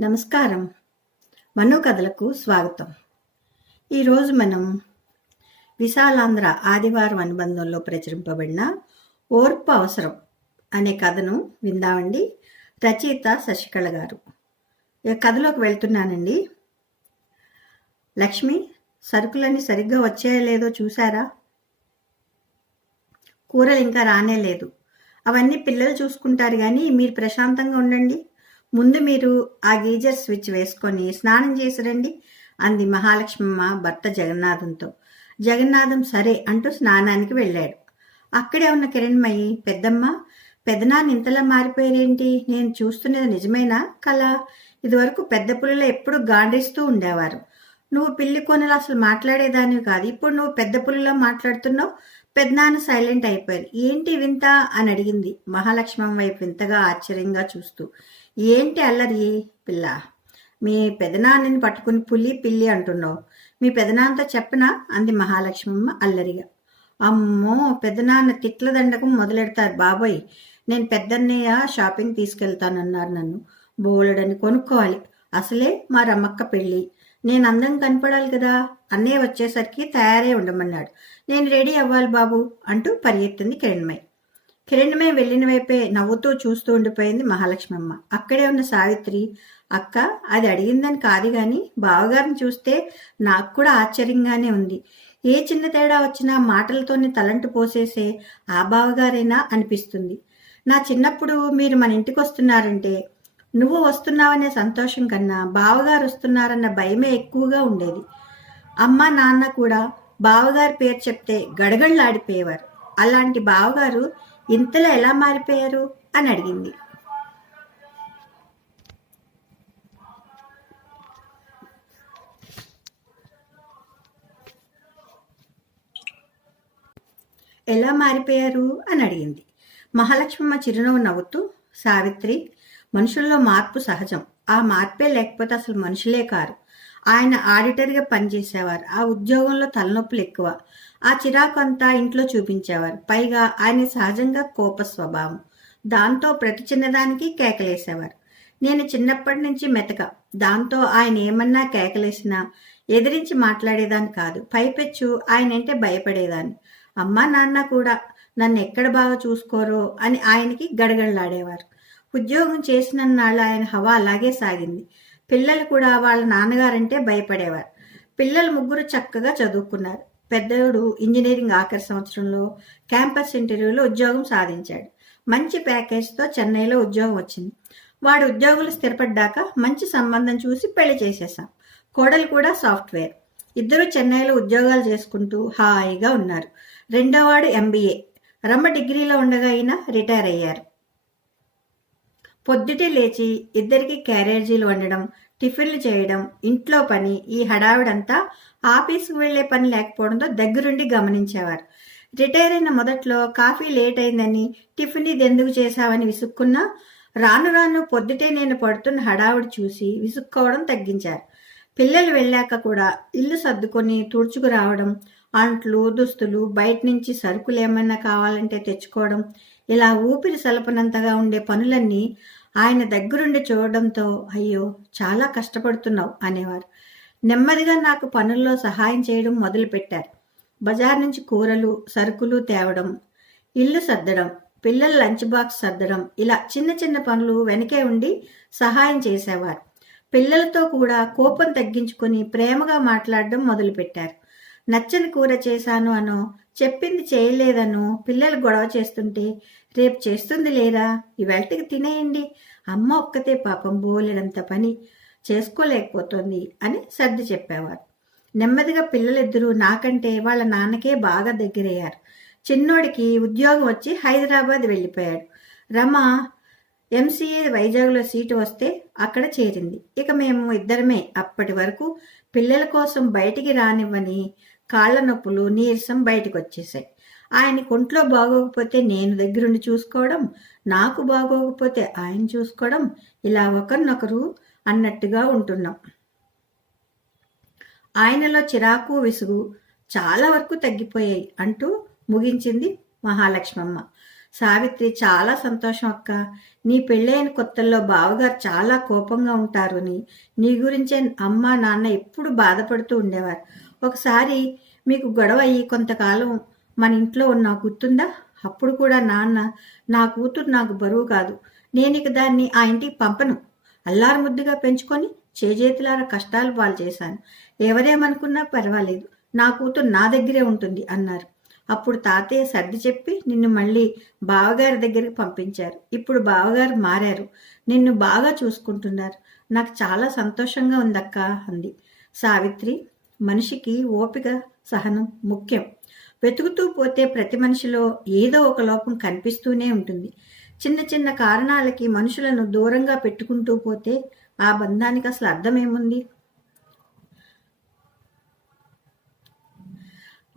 నమస్కారం. మను కథలకు స్వాగతం ఈరోజు మనం విశాలాంధ్ర ఆదివారం అనుబంధంలో ప్రచురింపబడిన ఓర్పు అవసరం అనే కథను విందామండి. రచయిత శశికళ గారు. కథలోకి వెళ్తున్నానండి. లక్ష్మి సరుకులన్నీ సరిగ్గా వచ్చాయో లేదో చూసారా కూరలు ఇంకా రానే లేదు అవన్నీ పిల్లలు చూసుకుంటారు కానీ మీరు ప్రశాంతంగా ఉండండి. ముందు మీరు ఆ గీజర్ స్విచ్ వేసుకొని స్నానం చేసి రండి అంది మహాలక్ష్మమ్మ భర్త జగన్నాథంతో. జగన్నాథం సరే అంటూ స్నానానికి వెళ్ళాడు. అక్కడే ఉన్న కిరణ్మయి పెద్దమ్మ పెదనాన్న ఇంతలా మారిపోయారేంటి? నేను చూస్తున్నది నిజమేనా? కళ ఇదివరకు పెద్ద పుల్లలు ఎప్పుడు గాండిస్తూ ఉండేవారు. నువ్వు పిల్లి కొనలు అసలు మాట్లాడేదానివి కాదు. ఇప్పుడు నువ్వు పెద్ద పుల్లలో మాట్లాడుతున్నావు. పెద్దనాన్న సైలెంట్ అయిపోయారు. ఏంటి వింత? అని అడిగింది మహాలక్ష్మమ్మ వైపు వింతగా ఆశ్చర్యంగా చూస్తూ. ఏంటి అల్లరి పిల్ల? మీ పెదనాన్నని పట్టుకుని పులి పిల్లి అంటున్నావు. మీ పెదనాన్నతో చెప్పనా? అంది మహాలక్ష్మమ్మ అల్లరిగా. అమ్మో పెదనాన్న తిట్ల దండకం మొదలెడతారు బాబోయ్. నేను పెద్దన్నయ్య షాపింగ్ తీసుకెళ్తానన్నారు నన్ను. బోలెడని కొనుక్కోవాలి. అసలే మా రమ్మక్క పెళ్ళి. నేను అందం కనపడాలి కదా? అన్నయ్య వచ్చేసరికి తయారై ఉండమన్నాడు. నేను రెడీ అవ్వాలి బాబు అంటూ పరిగెత్తింది కిరణ్మయ్య కిరణమే వెళ్ళిన వైపే నవ్వుతూ చూస్తూ ఉండిపోయింది మహాలక్ష్మమ్మ. అక్కడే ఉన్న సావిత్రి అక్క అది అడిగిందని కాదు గాని బావగారిని చూస్తే నాకు కూడా ఆశ్చర్యంగానే ఉంది. ఏ చిన్న తేడా వచ్చినా మాటలతోనే తలంటు పోసేసే ఆ బావగారేనా అనిపిస్తుంది. నా చిన్నప్పుడు మీరు మన ఇంటికి వస్తున్నారంటే నువ్వు వస్తున్నావనే సంతోషం కన్నా బావగారు వస్తున్నారన్న భయమే ఎక్కువగా ఉండేది. అమ్మ నాన్న కూడా బావగారి పేరు చెప్తే గడగడలాడిపోయేవారు. అలాంటి బావగారు ఇంతలో ఎలా మారిపోయారు? అని అడిగింది. ఎలా మారిపోయారు? అని అడిగింది. మహాలక్ష్మమ్మ చిరునవ్వు నవ్వుతూ సావిత్రి మనుషుల్లో మార్పు సహజం. ఆ మార్పే లేకపోతే అసలు మనుషులే కారు. ఆయన ఆడిటర్గా పనిచేసేవారు. ఆ ఉద్యోగంలో తలనొప్పులు ఎక్కువ. ఆ చిరాకు అంతా ఇంట్లో చూపించేవారు. పైగా ఆయన సహజంగా కోప స్వభావం. దాంతో ప్రతి చిన్నదానికి కేకలేసేవారు. నేను చిన్నప్పటి నుంచి మెతక. దాంతో ఆయన ఏమన్నా కేకలేసినా ఎదిరించి మాట్లాడేదాన్ని కాదు. పైపెచ్చు ఆయన అంటే భయపడేదాన్ని. అమ్మా నాన్న కూడా నన్ను ఎక్కడ బాగా చూసుకోరో అని ఆయనకి గడగడలాడేవారు. ఉద్యోగం చేసినన్నాళ్ళు ఆయన హవా అలాగే సాగింది. పిల్లలు కూడా వాళ్ళ నాన్నగారంటే భయపడేవారు. పిల్లలు ముగ్గురు చక్కగా చదువుకున్నారు. పెద్దోడు ఇంజనీరింగ్ ఆఖరి సంవత్సరంలో క్యాంపస్ ఇంటర్వ్యూలో ఉద్యోగం సాధించాడు. మంచి ప్యాకేజ్తో చెన్నైలో ఉద్యోగం వచ్చింది. వాడు ఉద్యోగులు స్థిరపడ్డాక మంచి సంబంధం చూసి పెళ్ళి చేసేసాం కోడలు కూడా సాఫ్ట్వేర్. ఇద్దరు చెన్నైలో ఉద్యోగాలు చేసుకుంటూ హాయిగా ఉన్నారు. రెండోవాడు ఎంబీఏ. రమ్మ డిగ్రీలో ఉండగా అయినా రిటైర్ అయ్యారు. పొద్దుటే లేచి ఇద్దరికి క్యారేజీలు వండడం టిఫిన్లు చేయడం ఇంట్లో పని ఈ హడావిడంతా ఆఫీసుకు వెళ్ళే పని లేకపోవడంతో దగ్గరుండి గమనించేవారు. రిటైర్ అయిన మొదట్లో కాఫీ లేట్ అయిందని టిఫిన్ ఇది ఎందుకు చేశావని విసుక్కున్నా రాను రాను పొద్దుటే నేను పడుతున్న హడావుడి చూసి విసుక్కోవడం తగ్గించారు. పిల్లలు వెళ్ళాక కూడా ఇల్లు సర్దుకొని తుడుచుకు రావడం అంట్లు దుస్తులు బయట నుంచి సరుకులు ఏమైనా కావాలంటే తెచ్చుకోవడం ఇలా ఊపిరి సలపనంతగా ఉండే పనులన్నీ ఆయన దగ్గరుండి చూడడంతో అయ్యో చాలా కష్టపడుతున్నావు అనేవారు. నెమ్మదిగా నాకు పనుల్లో సహాయం చేయడం మొదలుపెట్టారు. బజార్ నుంచి కూరలు సరుకులు తేవడం ఇల్లు సర్దడం పిల్లల లంచ్ బాక్స్ సర్దడం ఇలా చిన్న చిన్న పనులు వెనకే ఉండి సహాయం చేసేవారు. పిల్లలతో కూడా కోపం తగ్గించుకొని ప్రేమగా మాట్లాడడం మొదలుపెట్టారు. నచ్చని కూర చేశాను అను చెప్పింది చేయలేదనో పిల్లలు గొడవ చేస్తుంటే రేపు చేస్తుంది లేరా? ఇవాళకి తినేయండి. అమ్మ ఒక్కతే పాపం బోలెడంత పని చేసుకోలేకపోతుంది అని సర్ది చెప్పేవారు. నెమ్మదిగా పిల్లలిద్దరూ నాకంటే వాళ్ళ నాన్నకే బాగా దగ్గరయ్యారు. చిన్నోడికి ఉద్యోగం వచ్చి హైదరాబాద్ వెళ్ళిపోయాడు. రమ ఎంసీఏ వైజాగ్లో సీటు వస్తే అక్కడ చేరింది. ఇక మేము ఇద్దరమే అప్పటి వరకు పిల్లల కోసం బయటికి రానివ్వని కాళ్ళ నొప్పులు నీరసం బయటకు వచ్చేసాయి ఆయన కొంట్లో బాగోకపోతే నేను దగ్గరుండి చూసుకోవడం నాకు బాగోకపోతే ఆయన చూసుకోవడం ఇలా ఒకరినొకరు అన్నట్టుగా ఉంటున్నాం. ఆయనలో చిరాకు విసుగు చాలా వరకు తగ్గిపోయాయి అంటూ ముగించింది మహాలక్ష్మమ్మ. సావిత్రి చాలా సంతోషం అక్క. నీ పెళ్ళైన కొత్తల్లో బావగారు చాలా కోపంగా ఉంటారు అని. నీ గురించే అమ్మ నాన్న ఎప్పుడు బాధపడుతూ ఉండేవారు. ఒకసారి మీకు గొడవ అయ్యి కొంతకాలం మన ఇంట్లో ఉన్న గుర్తుందా? అప్పుడు కూడా నాన్న నా కూతురు నాకు బరువు కాదు. నేను ఇక దాన్ని ఆ ఇంటికి పంపను. అల్లారు ముద్దుగా పెంచుకొని చేజేతులార కష్టాలు పాలు చేశాను. ఎవరేమనుకున్నా పర్వాలేదు. నా కూతురు నా దగ్గరే ఉంటుంది అన్నారు. అప్పుడు తాతయ్య సర్ది చెప్పి నిన్ను మళ్ళీ బావగారి దగ్గరికి పంపించారు. ఇప్పుడు బావగారు మారారు. నిన్ను బాగా చూసుకుంటున్నారు. నాకు చాలా సంతోషంగా ఉందక్క అంది. సావిత్రి మనిషికి ఓపిక సహనం ముఖ్యం. వెతుకుతూ పోతే ప్రతి మనిషిలో ఏదో ఒక లోపం కనిపిస్తూనే ఉంటుంది. చిన్న చిన్న కారణాలకి మనుషులను దూరంగా పెట్టుకుంటూ పోతే ఆ బంధానికి అసలు అర్థమేముంది?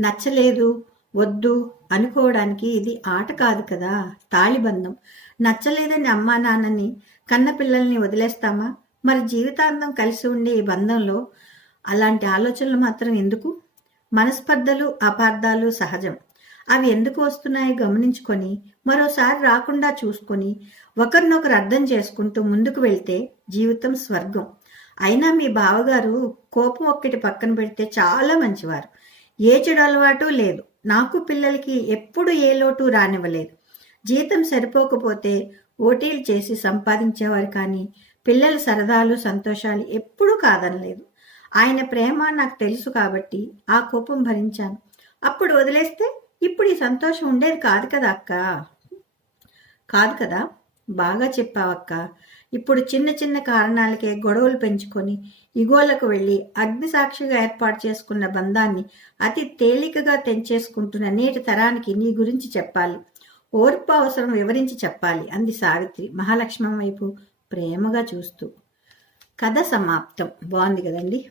నచ్చలేదు వద్దు అనుకోవడానికి ఇది ఆట కాదు కదా తాళిబంధం నచ్చలేదని అమ్మా నాన్నని కన్న పిల్లల్ని వదిలేస్తామా? మరి జీవితాంతం కలిసి ఉండే ఈ బంధంలో అలాంటి ఆలోచనలు మాత్రం ఎందుకు? మనస్పర్ధలు అపార్థాలు సహజం. అవి ఎందుకు వస్తున్నాయో గమనించుకొని మరోసారి రాకుండా చూసుకొని ఒకరినొకరు అర్థం చేసుకుంటూ ముందుకు వెళ్తే జీవితం స్వర్గం. అయినా మీ బావగారు కోపం ఒక్కటి పక్కన పెడితే చాలా మంచివారు. ఏ చెడు అలవాటు లేదు. నాకు పిల్లలకి ఎప్పుడు ఏ లోటు రానివ్వలేదు. జీతం సరిపోకపోతే ఓటీలు చేసి సంపాదించేవారు కానీ పిల్లల సరదాలు సంతోషాలు ఎప్పుడూ కాదనలేదు. ఆయన ప్రేమ నాకు తెలుసు కాబట్టి ఆ కోపం భరించాను. అప్పుడు వదిలేస్తే ఇప్పుడు ఈ సంతోషం ఉండేది కాదు కదా అక్క? కాదు కదా? బాగా చెప్పావక్క ఇప్పుడు చిన్న చిన్న కారణాలకే గొడవలు పెంచుకొని ఇగోలకు వెళ్ళి అగ్నిసాక్షిగా ఏర్పాటు చేసుకున్న బంధాన్ని అతి తేలికగా తెంచేసుకుంటున్న నేటి తరానికి నీ గురించి చెప్పాలి. ఓర్పు అవసరం వివరించి చెప్పాలి. అంది సావిత్రి మహాలక్ష్మం వైపు ప్రేమగా చూస్తూ. కథ సమాప్తం. బాగుంది కదండి?